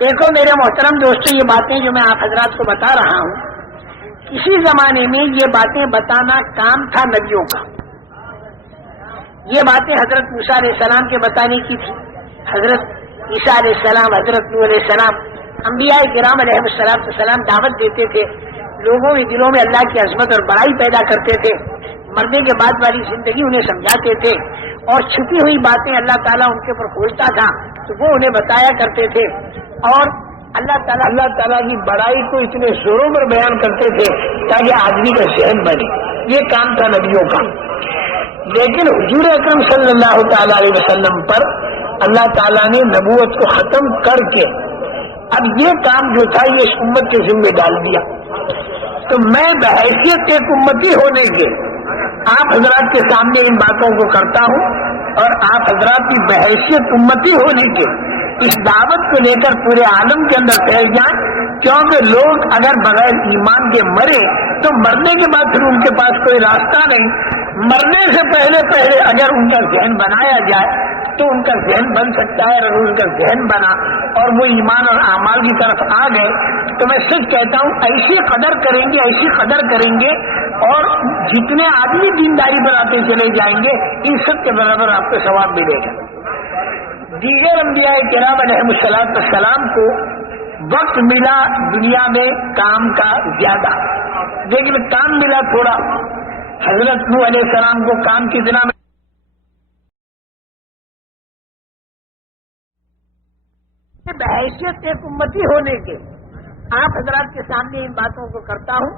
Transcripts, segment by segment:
دیکھو میرے محترم دوستوں، یہ باتیں جو میں آپ حضرات کو بتا رہا ہوں، کسی زمانے میں یہ باتیں بتانا کام تھا نبیوں کا. یہ باتیں حضرت موسیٰ علیہ السلام کے بتانے کی تھی. حضرت عیسیٰ علیہ السلام، حضرت نوح علیہ السلام، انبیاء کرام علیہ السلام دعوت دیتے تھے، لوگوں کے دلوں میں اللہ کی عظمت اور بڑائی پیدا کرتے تھے، مرنے کے بعد والی زندگی انہیں سمجھاتے تھے، اور چھپی ہوئی باتیں اللہ تعالیٰ ان کے اوپر کھولتا تھا تو وہ انہیں بتایا کرتے تھے، اور اللہ تعالیٰ کی بڑائی کو اتنے زوروں پر بیان کرتے تھے تاکہ آدمی کا ذہن بنے. یہ کام تھا نبیوں کا. لیکن حضور اکرم صلی اللہ تعالی علیہ وسلم پر اللہ تعالیٰ نے نبوت کو ختم کر کے اب یہ کام جو تھا یہ اس امت کے ذمہ ڈال دیا. تو میں بحیثیت ایک امتی ہونے کے آپ حضرات کے سامنے ان باتوں کو کرتا ہوں، اور آپ حضرات کی بحیثیت امتی ہونے کے اس دعوت کو لے کر پورے عالم کے اندر پھیل جائیں، کیونکہ لوگ اگر بغیر ایمان کے مرے تو مرنے کے بعد پھر ان کے پاس کوئی راستہ نہیں. مرنے سے پہلے اگر ان کا ذہن بنایا جائے تو ان کا ذہن بن سکتا ہے. اگر ان کا ذہن بنا اور وہ ایمان اور اعمال کی طرف آ گئے تو میں سچ کہتا ہوں ایسی قدر کریں گے اور جتنے آدمی دینداری پر آتے چلے جائیں گے ان سب کے برابر آپ کو ثواب ملے گا. دیگر انبیاء کرام علیہ السلام کو وقت ملا دنیا میں کام کا زیادہ، لیکن کام ملا تھوڑا. حضرت نوح علیہ السلام کو کام کتنا ملا؟ بحیثیت ایک امتی ہونے کے آپ حضرات کے سامنے ان باتوں کو کرتا ہوں،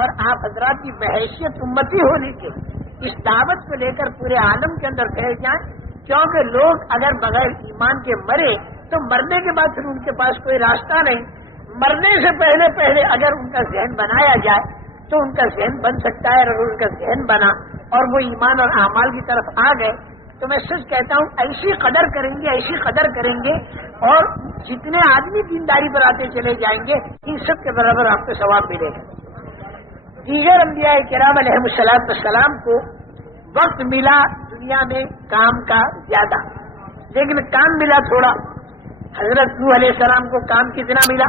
اور آپ حضرات کی بحیثیت امتی ہونے کے اس دعوت کو لے کر پورے عالم کے اندر پھیل جائیں، کیونکہ لوگ اگر بغیر ایمان کے مرے تو مرنے کے بعد پھر ان کے پاس کوئی راستہ نہیں. مرنے سے پہلے اگر ان کا ذہن بنایا جائے تو ان کا ذہن بن سکتا ہے. اگر ان کا ذہن بنا اور وہ ایمان اور اعمال کی طرف آ گئے تو میں سچ کہتا ہوں ایسی قدر کریں گے اور جتنے آدمی دینداری پر آتے چلے جائیں گے ان سب کے برابر آپ کو ثواب ملے گا. دیگر انبیاء کرام علیہ السلام کو وقت ملا دنیا میں کام کا زیادہ، لیکن کام ملا تھوڑا. حضرت نوح علیہ السلام کو کام کتنا ملا؟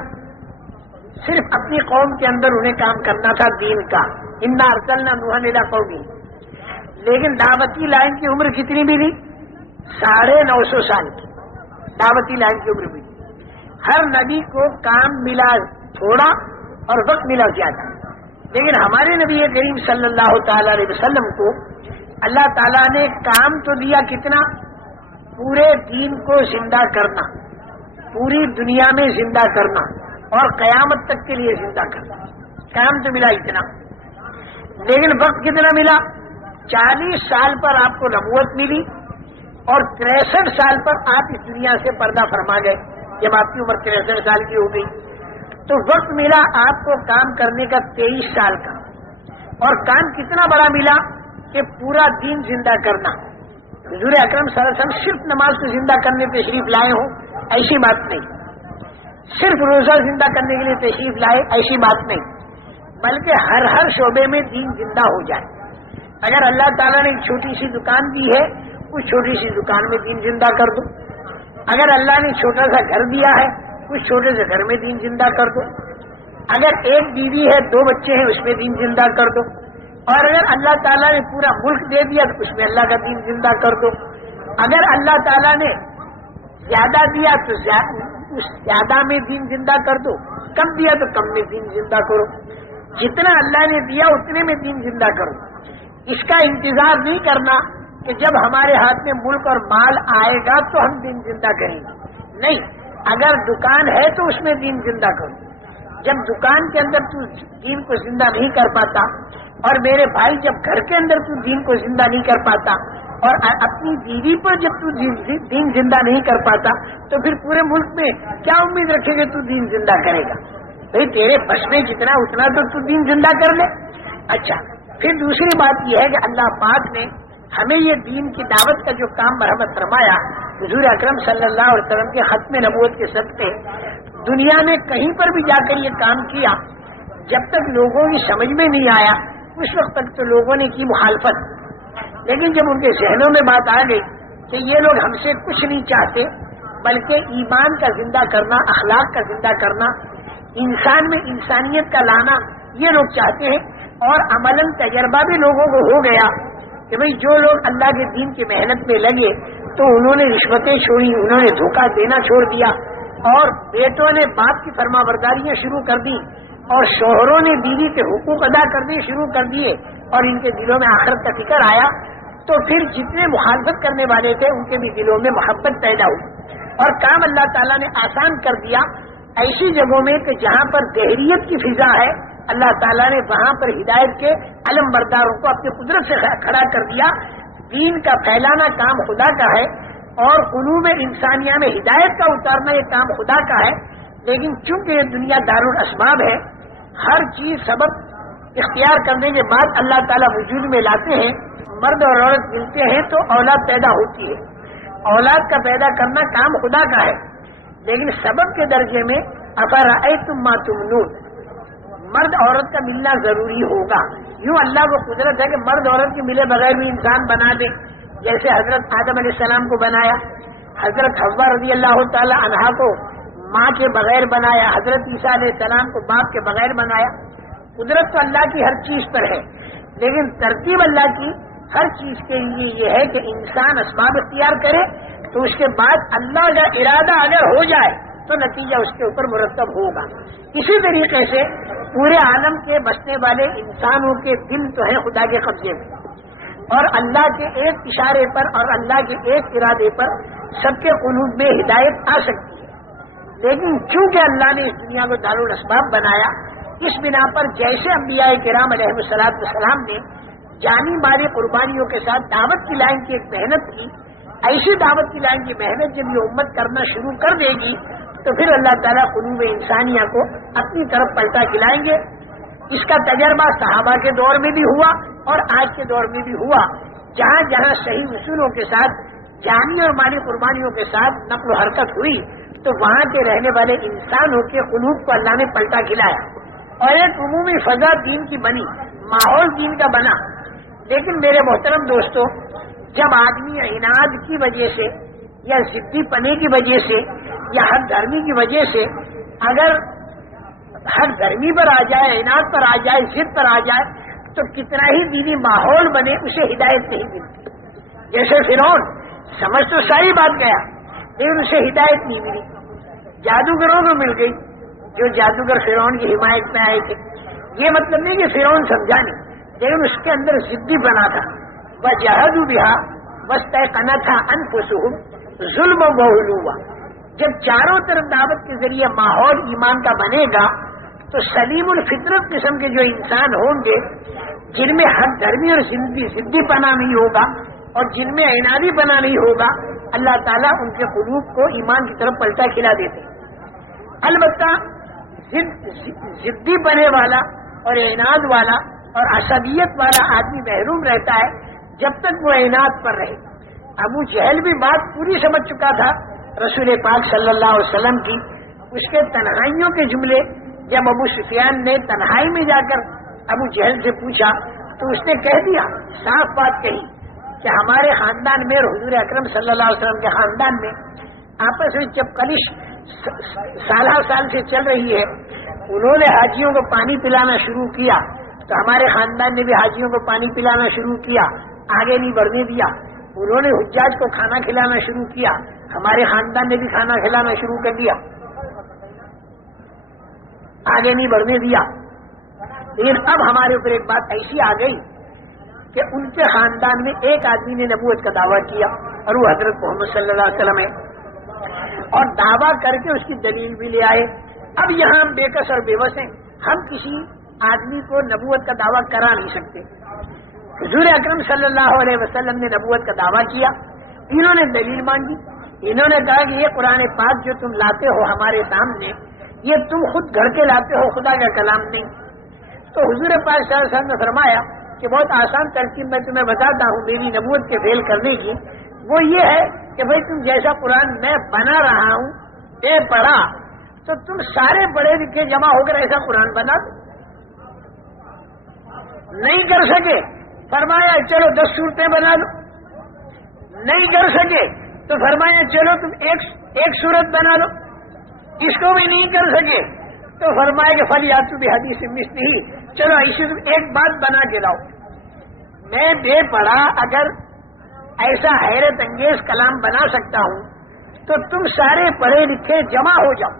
صرف اپنی قوم کے اندر انہیں کام کرنا تھا دین کا. انا ارسلنا نوحا الی قومہ. لیکن دعوتی لائن کی عمر کتنی ملی؟ 950 سال کی دعوتی لائن کی عمر ملی. ہر نبی کو کام ملا تھوڑا اور وقت ملا زیادہ. لیکن ہمارے نبی کریم صلی اللہ تعالی علیہ وسلم کو اللہ تعالیٰ نے کام تو دیا کتنا؟ پورے دین کو زندہ کرنا، پوری دنیا میں زندہ کرنا اور قیامت تک کے لیے زندہ کرنا. کام تو ملا اتنا، لیکن وقت کتنا ملا؟ 40 سال پر آپ کو نبوت ملی اور 63 سال پر آپ اس دنیا سے پردہ فرما گئے. جب آپ کی عمر 63 سال کی ہو گئی تو وقت ملا آپ کو کام کرنے کا 23 سال کا. اور کام کتنا بڑا ملا کہ پورا دین زندہ کرنا. حضور اکرم صلی اللہ علیہ وسلم صرف نماز کو زندہ کرنے تشریف لائے ہوں ایسی بات نہیں، صرف روزہ زندہ کرنے کے لیے تشریف لائے ایسی بات نہیں، بلکہ ہر شعبے میں دین زندہ ہو جائے. اگر اللہ تعالیٰ نے ایک چھوٹی سی دکان دی ہے اس چھوٹی سی دکان میں دین زندہ کر دو. اگر اللہ نے چھوٹا سا گھر دیا ہے اس چھوٹے سے گھر میں دین زندہ کر دو. اگر ایک بیوی ہے 2 بچے ہیں اس میں دین زندہ کر دو. اور اگر اللہ تعالیٰ نے پورا ملک دے دیا تو اس میں اللہ کا دین زندہ کر دو. اگر اللہ تعالیٰ نے زیادہ دیا تو اس زیادہ میں دین زندہ کر دو، کم دیا تو کم میں دین زندہ کرو. جتنا اللہ نے دیا اتنے میں دین زندہ کرو. اس کا انتظار نہیں کرنا کہ جب ہمارے ہاتھ میں ملک اور مال آئے گا تو ہم دین زندہ کریں گے. نہیں، اگر دکان ہے تو اس میں دین زندہ کرو. جب دکان کے اندر تو دین کو زندہ نہیں کر پاتا، اور میرے بھائی جب گھر کے اندر تو دین کو زندہ نہیں کر پاتا، اور اپنی بیوی پر جب تو دین زندہ نہیں کر پاتا تو پھر پورے ملک میں کیا امید رکھے گا تو دین زندہ کرے گا؟ بھائی تیرے بس میں جتنا اتنا تو دین زندہ کر لے. اچھا، پھر دوسری بات یہ ہے کہ اللہ پاک نے ہمیں یہ دین کی دعوت کا جو کام مرحمت فرمایا حضور اکرم صلی اللہ علیہ وسلم کے ختم نبوت کے صدقے دنیا میں کہیں پر بھی جا کر یہ کام کیا. جب تک لوگوں کی سمجھ میں نہیں آیا اس وقت تک تو لوگوں نے کی مخالفت، لیکن جب ان کے ذہنوں میں بات آ گئی کہ یہ لوگ ہم سے کچھ نہیں چاہتے بلکہ ایمان کا زندہ کرنا، اخلاق کا زندہ کرنا، انسان میں انسانیت کا لانا یہ لوگ چاہتے ہیں۔ اور عملاً تجربہ بھی لوگوں کو ہو گیا کہ بھئی جو لوگ اللہ کے دین کی محنت میں لگے تو انہوں نے رشوتیں چھوڑی، انہوں نے دھوکہ دینا چھوڑ دیا، اور بیٹوں نے باپ کی فرما برداریاں شروع کر دی، اور شوہروں نے بیوی کے حقوق ادا کرنے شروع کر دیے، اور ان کے دلوں میں آخرت کا فکر آیا، تو پھر جتنے مخالفت کرنے والے تھے ان کے بھی دلوں میں محبت پیدا ہوئی، اور کام اللہ تعالیٰ نے آسان کر دیا۔ ایسی جگہوں میں کہ جہاں پر دہریت کی فضا ہے، اللہ تعالیٰ نے وہاں پر ہدایت کے علم برداروں کو اپنی قدرت سے کھڑا کر دیا۔ دین کا پھیلانا کام خدا کا ہے، اور قلوب انسانیہ میں ہدایت کا اتارنا یہ کام خدا کا ہے، لیکن چونکہ یہ دنیا دارالاسباب ہے، ہر چیز سبب اختیار کرنے کے بعد اللہ تعالیٰ وجود میں لاتے ہیں، مرد اور عورت ملتے ہیں تو اولاد پیدا ہوتی ہے۔ اولاد کا پیدا کرنا کام خدا کا ہے، لیکن سبب کے درجے میں افرأیتم ما تمنون، مرد عورت کا ملنا ضروری ہوگا۔ یوں اللہ کو قدرت ہے کہ مرد عورت کے ملے بغیر بھی انسان بنا دے، جیسے حضرت آدم علیہ السلام کو بنایا، حضرت حوا رضی اللہ تعالی عنہا کو ماں کے بغیر بنایا، حضرت عیسیٰ علیہ السلام کو باپ کے بغیر بنایا۔ قدرت تو اللہ کی ہر چیز پر ہے، لیکن ترتیب اللہ کی ہر چیز کے لیے یہ ہے کہ انسان اسباب اختیار کرے، تو اس کے بعد اللہ کا ارادہ اگر ہو جائے تو نتیجہ اس کے اوپر مرتب ہوگا۔ اسی طریقے سے پورے عالم کے بسنے والے انسانوں کے دل تو ہیں خدا کے قبضے میں، اور اللہ کے ایک اشارے پر اور اللہ کے ایک ارادے پر سب کے قلوب میں ہدایت آ سکتی ہے، لیکن چونکہ اللہ نے اس دنیا کو دارالاسباب بنایا، اس بنا پر جیسے انبیاء کرام علیہ السلام نے جانی مالی قربانیوں کے ساتھ دعوت کی لائن کی ایک محنت کی، ایسی دعوت کی لائن کی محنت جب یہ امت کرنا شروع کر دے گی تو پھر اللہ تعالیٰ قلوب انسانیہ کو اپنی طرف پلٹا کھلائیں گے۔ اس کا تجربہ صحابہ کے دور میں بھی ہوا اور آج کے دور میں بھی ہوا، جہاں جہاں صحیح اصولوں کے ساتھ جانی اور مالی قربانیوں کے ساتھ نقل و حرکت ہوئی تو وہاں کے رہنے والے انسانوں کے قلوب کو اللہ نے پلٹا کھلایا، اور ایک عمومی فضا دین کی بنی، ماحول دین کا بنا۔ لیکن میرے محترم دوستو، جب آدمی عناد کی وجہ سے یا ضدی پنے کی وجہ سے یا حد دھرمی کی وجہ سے اگر حد دھرمی پر آ جائے، عناد پر آ جائے، ضد پر آ جائے، تو کتنا ہی دینی ماحول بنے اسے ہدایت نہیں ملتی۔ جیسے فرعون سمجھ تو ساری بات گیا، لیکن اسے ہدایت نہیں ملی، جادوگروں کو مل گئی جو جادوگر فرعون کی حمایت میں آئے تھے۔ یہ مطلب نہیں کہ فرعون سمجھا نہیں، لیکن اس کے اندر ضدی بنا تھا، وَجَحَدُوا بِهَا وَاسْتَيْقَنَتْهَا أَنفُسُهُمْ ظُلْمًا وَعُلُوًّا۔ جب چاروں طرف دعوت کے ذریعے ماحول ایمان کا بنے گا تو سلیم الفطرت قسم کے جو انسان ہوں گے، جن میں حد دھرمی اور ضدی پنا نہیں ہوگا اور جن میں عنادی پنا نہیں ہوگا، اللہ تعالیٰ ان کے قلوب کو ایمان کی طرف پلٹا کھلا دیتے۔ البتہ ضدی پنے والا اور عناد والا اور عصبیت والا آدمی محروم رہتا ہے جب تک وہ عناد پر رہے۔ ابو جہل بھی بات پوری سمجھ چکا تھا رسول پاک صلی اللہ علیہ وسلم کی، اس کے تنہائیوں کے جملے جب ابو سفیان نے تنہائی میں جا کر ابو جہل سے پوچھا تو اس نے کہہ دیا، صاف بات کہی کہ ہمارے خاندان میں اور حضور اکرم صلی اللہ علیہ وسلم کے خاندان میں آپس میں جب کلش سالہ سال سے چل رہی ہے، انہوں نے حاجیوں کو پانی پلانا شروع کیا تو ہمارے خاندان نے بھی حاجیوں کو پانی پلانا شروع کیا، آگے نہیں بڑھنے دیا۔ انہوں نے حجاج کو کھانا کھلانا شروع کیا، ہمارے خاندان نے بھی کھانا کھلانا شروع کر دیا، آگے نہیں بڑھنے دیا۔ لیکن اب ہمارے اوپر ایک بات ایسی آ گئی کہ ان کے خاندان میں ایک آدمی نے نبوت کا دعویٰ کیا اور وہ حضرت محمد صلی اللہ علیہ وسلم ہے، اور دعویٰ کر کے اس کی دلیل بھی لے آئے۔ اب یہاں ہم بے کس اور بے بس ہیں، ہم کسی آدمی کو نبوت کا دعویٰ کرا نہیں سکتے۔ حضور اکرم صلی اللہ علیہ وسلم نے نبوت کا دعویٰ کیا، انہوں نے دلیل مانگی، انہوں نے کہا کہ یہ قرآن پاک جو تم لاتے ہو ہمارے سامنے، یہ تم خود گھڑ کے لاتے ہو، خدا کا کلام نہیں۔ تو حضور پاک صلی اللہ علیہ وسلم نے فرمایا کہ بہت آسان ترکیب میں تمہیں بتاتا ہوں میری نبوت کے فیل کرنے کی، وہ یہ ہے کہ بھائی تم جیسا قرآن میں بنا رہا ہوں اے پڑھا، تو تم سارے پڑھے لکھے جمع ہو کر ایسا قرآن بنا دو۔ نہیں کر سکے، فرمایا چلو 10 صورتیں بنا لو۔ نہیں کر سکے تو فرمایا چلو تم ایک صورت بنا لو، اس کو بھی نہیں کر سکے تو فرمائے کہ فلیاتو بحدیث مثلہ، چلو ایک بات بنا کے لاؤ، میں بے پڑھا اگر ایسا حیرت انگیز کلام بنا سکتا ہوں تو تم سارے پڑھے لکھے جمع ہو جاؤ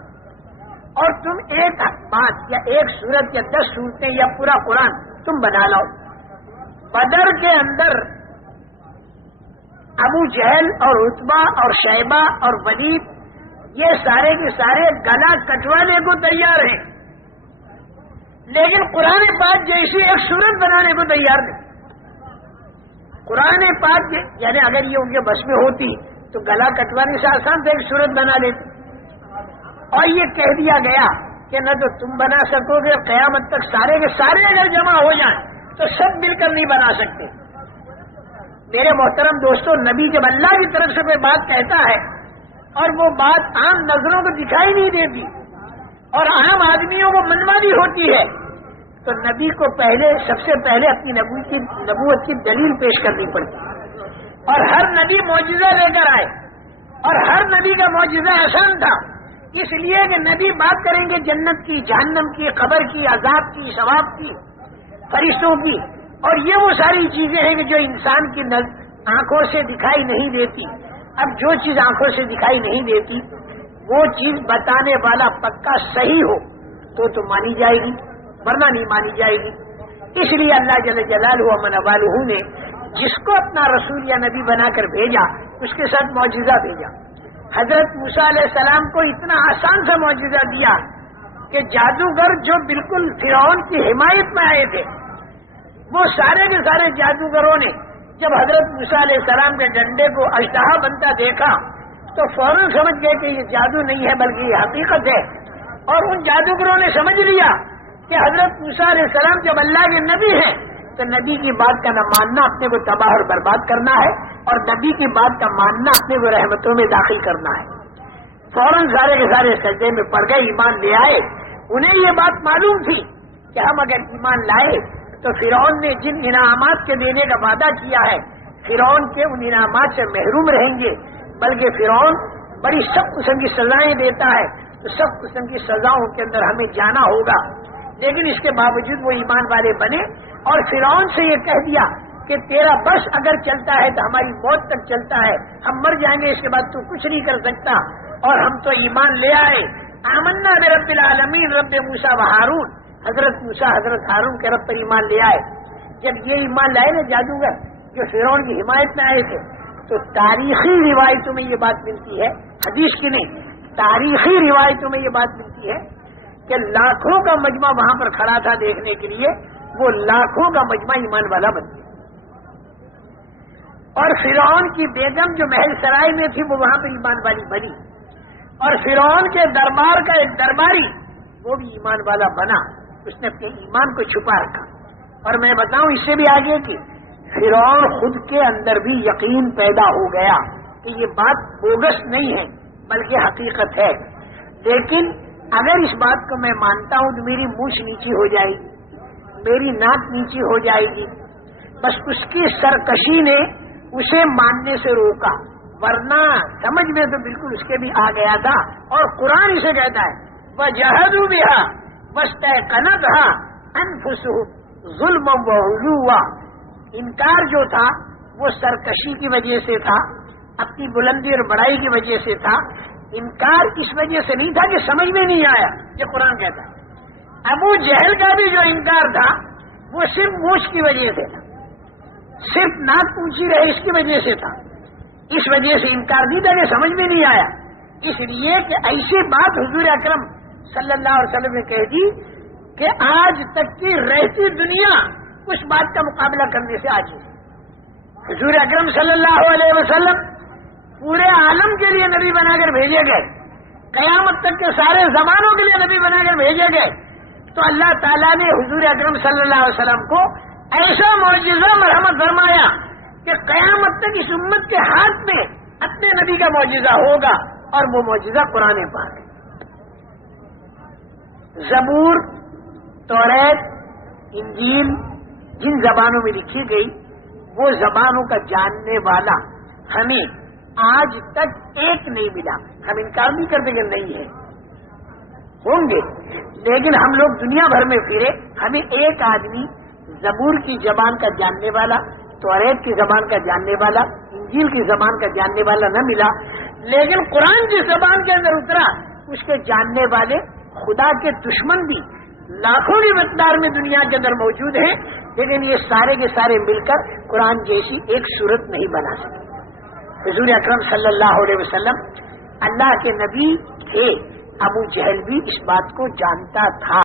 اور تم ایک بات یا ایک سورت یا 10 صورتیں یا پورا قرآن تم بنا لاؤ۔ بدر کے اندر ابو جہل اور عتبہ اور شیبہ اور ولید یہ سارے کے سارے گلا کٹوانے کو تیار ہیں، لیکن قرآن پاک جیسی ایک سورت بنانے کو تیار نہیں۔ قرآن پاک یعنی اگر یہ ان کے بس میں ہوتی تو گلا کٹوانے سے آسان سے ایک سورت بنا لیتے، اور یہ کہہ دیا گیا کہ نہ تو تم بنا سکو گے، قیامت تک سارے کے سارے اگر جمع ہو جائیں تو سب مل کر نہیں بنا سکتے۔ میرے محترم دوستوں، نبی جب اللہ کی طرف سے کوئی بات کہتا ہے اور وہ بات عام نظروں کو دکھائی نہیں دیتی اور عام آدمیوں کو منمانی ہوتی ہے تو نبی کو سب سے پہلے اپنی نبوت کی دلیل پیش کرنی پڑتی، اور ہر نبی معجزہ لے کر آئے، اور ہر نبی کا معجزہ آسان تھا، اس لیے کہ نبی بات کریں گے جنت کی، جہنم کی، قبر کی، عذاب کی، ثواب کی، فرشتوں کی، اور یہ وہ ساری چیزیں ہیں کہ جو انسان کی آنکھوں سے دکھائی نہیں دیتی۔ اب جو چیز آنکھوں سے دکھائی نہیں دیتی وہ چیز بتانے والا پکا صحیح ہو تو مانی جائے گی، ورنہ نہیں مانی جائے گی۔ اس لیے اللہ جل جلالہ و من والہ نے جس کو اپنا رسول یا نبی بنا کر بھیجا اس کے ساتھ معجزہ بھیجا۔ حضرت موسیٰ علیہ السلام کو اتنا آسان سا معجزہ دیا کہ جادوگر جو بالکل فرعون کی حمایت میں آئے تھے وہ سارے کے سارے جادوگروں نے جب حضرت موسیٰ علیہ السلام کے ڈنڈے کو اژدہا بنتا دیکھا تو فوراً سمجھ گئے کہ یہ جادو نہیں ہے بلکہ یہ حقیقت ہے، اور ان جادوگروں نے سمجھ لیا کہ حضرت موسیٰ علیہ السلام جب اللہ کے نبی ہیں تو نبی کی بات کا نہ ماننا اپنے کو تباہ اور برباد کرنا ہے، اور نبی کی بات کا ماننا اپنے کو رحمتوں میں داخل کرنا ہے۔ فوراً سارے کے سارے سجدے میں پڑ گئے، ایمان لے آئے۔ انہیں یہ بات معلوم تھی کہ ہم اگر ایمان لائے تو فرعون نے جن انعامات کے دینے کا وعدہ کیا ہے فرعون کے ان انعامات سے محروم رہیں گے، بلکہ فرعون بڑی سخت قسم کی سزائیں دیتا ہے، تو سخت قسم کی سزاؤں کے اندر ہمیں جانا ہوگا۔ لیکن اس کے باوجود وہ ایمان والے بنے اور فرعون سے یہ کہہ دیا کہ تیرا بس اگر چلتا ہے تو ہماری موت تک چلتا ہے، ہم مر جائیں گے، اس کے بعد تو کچھ نہیں کر سکتا، اور ہم تو ایمان لے آئے۔ آمنا برب العالمین رب موسیٰ و ہارون، حضرت موسیٰ حضرت ہارون کے رب پر ایمان لے آئے۔ جب یہ ایمان لائے نا جادوگر جو فرعون کی حمایت میں آئے تھے تو تاریخی روایتوں میں یہ بات ملتی ہے، حدیث کی نہیں، تاریخی روایتوں میں یہ بات ملتی ہے کہ لاکھوں کا مجمع وہاں پر کھڑا تھا دیکھنے کے لیے، وہ لاکھوں کا مجمع ایمان والا بن گیا، اور فرعون کی بیگم جو محل سرائے میں تھی وہ وہاں پر ایمان والی بنی، اور فرعون کے دربار کا ایک درباری وہ بھی ایمان والا بنا، اس نے اپنے ایمان کو چھپا رکھا۔ اور میں بتاؤں اس سے بھی آگے کہ فرعون خود کے اندر بھی یقین پیدا ہو گیا کہ یہ بات بوگس نہیں ہے بلکہ حقیقت ہے، لیکن اگر اس بات کو میں مانتا ہوں تو میری مونچھ نیچی ہو جائے گی، میری ناک نیچی ہو جائے گی۔ بس اس کی سرکشی نے اسے ماننے سے روکا، ورنہ سمجھ میں تو بالکل اس کے بھی آ گیا تھا، اور قرآن اسے کہتا ہے وَجَحَدُوا بِهَا وَاسْتَيْقَنَتْهَا أَنفُسُهُمْ ظُلْمًا وَعُلُوًّا۔ انکار جو تھا وہ سرکشی کی وجہ سے تھا، اپنی بلندی اور بڑائی کی وجہ سے تھا، انکار اس وجہ سے نہیں تھا کہ سمجھ میں نہیں آیا، یہ قرآن کہتا ہے۔ ابو جہل کا بھی جو انکار تھا وہ صرف مونچھ کی وجہ سے تھا، صرف ناک اونچی رہے اس کی وجہ سے تھا، اس وجہ سے انکار نہیں تھا کہ سمجھ میں نہیں آیا، اس لیے کہ ایسی بات حضور اکرم صلی اللہ علیہ وسلم نے کہہ دی کہ آج تک کی رہتی دنیا اس بات کا مقابلہ کرنے سے عاجز ہے۔ حضور اکرم صلی اللہ علیہ وسلم پورے عالم کے لیے نبی بنا کر بھیجے گئے، قیامت تک کے سارے زمانوں کے لیے نبی بنا کر بھیجے گئے، تو اللہ تعالیٰ نے حضور اکرم صلی اللہ علیہ وسلم کو ایسا معجزہ مرحمت فرمایا کہ قیامت تک اس امت کے ہاتھ میں اپنے نبی کا معجزہ ہوگا، اور وہ معجزہ قرآن پاک ہے۔ زبور، توریت، انجیل جن زبانوں میں لکھی گئی وہ زبانوں کا جاننے والا ہمیں آج تک ایک نہیں ملا. ہم انکار نہیں کرتے کہ نہیں ہے، ہوں گے، لیکن ہم لوگ دنیا بھر میں پھرے، ہمیں ایک آدمی زبور کی زبان کا جاننے والا، توریت کی زبان کا جاننے والا، انجیل کی زبان کا جاننے والا نہ ملا. لیکن قرآن کی زبان کے اندر اترا، اس کے جاننے والے خدا کے دشمن بھی لاکھوں کی مقدار میں دنیا کے اندر موجود ہیں، لیکن یہ سارے کے سارے مل کر قرآن جیسی ایک صورت نہیں بنا سکتے. حضور اکرم صلی اللہ علیہ وسلم اللہ کے نبی تھے، ابو جہل بھی اس بات کو جانتا تھا.